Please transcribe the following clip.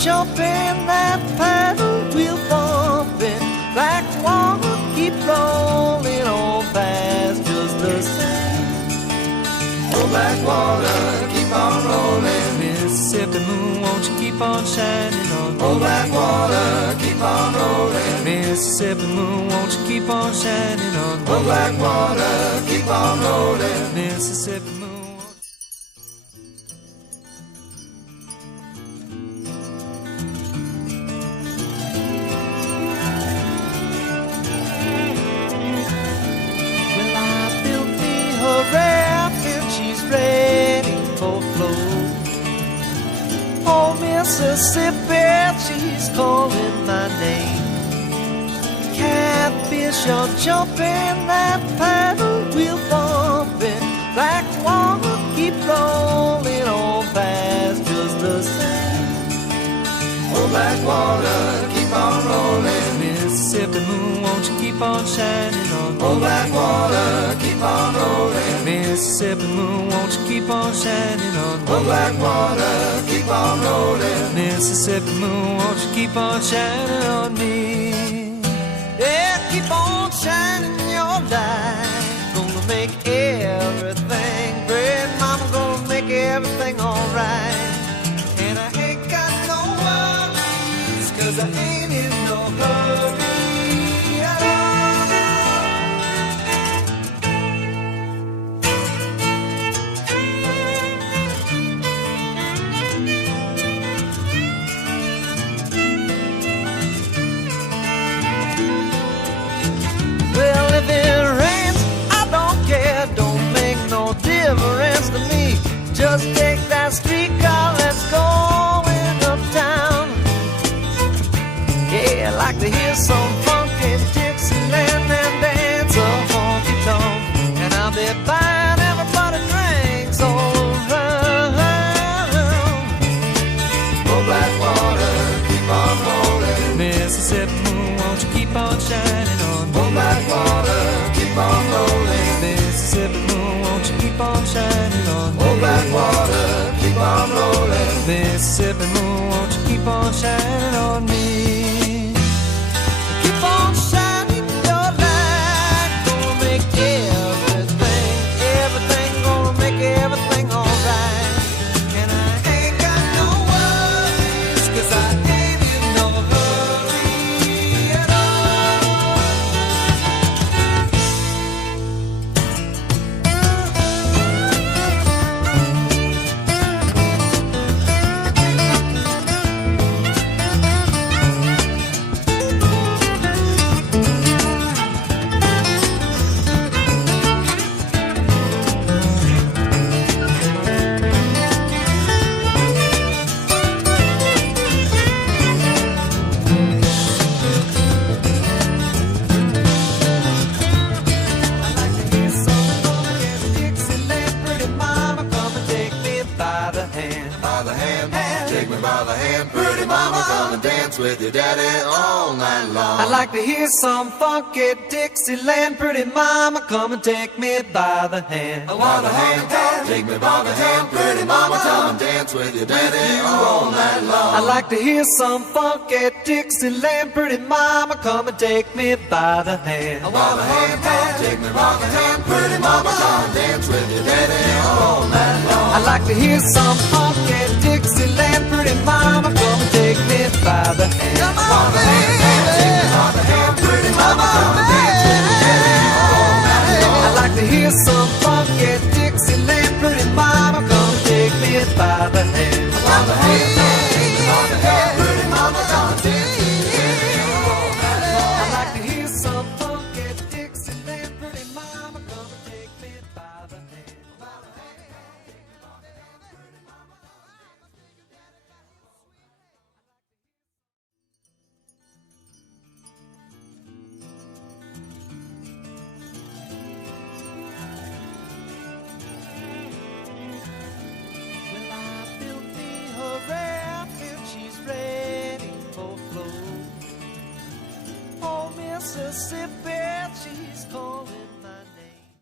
jumping, that paddle wheel bumping, black water keep rolling on past just the same. Oh, black water, keep on rolling. Mississippi moon, won't you keep on shining on me? Oh, black water, keep on rolling. Mississippi moon, won't you keep on shining on me? Oh, black water, keep on rolling. Mississippi moon. Well, I built me her raft and she's ready for flow. Oh, Mississippi, she's calling my name. Catfish are jumping, that paddle wheel bumping, black water keep rolling on past just the same. Oh, black water, keep on rolling. Mississippi moon, won't you keep on shining on me? Oh, black water, keep on rolling. Mississippi moon, won't you keep on shining on me? Oh, black water, keep on rolling. Mississippi moon, won't you keep on shining on me? Yeah, keep on shining your light. Gonna make everything great. Mama gonna make everything alright. And I ain't got no worries, 'cause I ain't in no hurry at all. Well, if it rains, I don't care. Don't make no difference to me. Just take that streetcar, let's go in uptown. Yeah, I like to hear some funky Dixieland and dance a honky tonk. And I'll be buying everybody drinks all around. Oh, black water, keep on rolling. Mississippi moon, won't you keep on shining on me? Oh, black water, keep on rolling. Mississippi moon, won't you keep on shining on me? Oh, black water, keep on rolling. Mississippi moon, won't you keep on shining on me? Keep on shining your light. Gonna make everything, gonna make everything alright. And I ain't got no worries, 'cause I ain't in no hurry at all. With your daddy all night long. I'd like to hear some funky Dixieland. Pretty mama, come and take me by the hand. By the hand, take me by the hand. Pretty mama, come and dance with your daddy all night long. I'd like to hear some funky Dixieland. Pretty mama, come and take me by the hand. By the hand, take me by the hand. Pretty mama, come and dance with your daddy all night long. I'd like to hear some funky Dixieland. Pretty mama, come and take me by the hand. By the hand, take me by the hand. Pretty mama, come and dance with your daddy all night long. I'd like to hear some funky Dixieland. Pretty mama, come and take me by the hand. By the hand, take me by the hand. Pretty mama, come and dance with your daddy all night long. I'd like to hear some funky Dixieland. Pretty mama, come and take me by the hand. Mississippi, she's cold.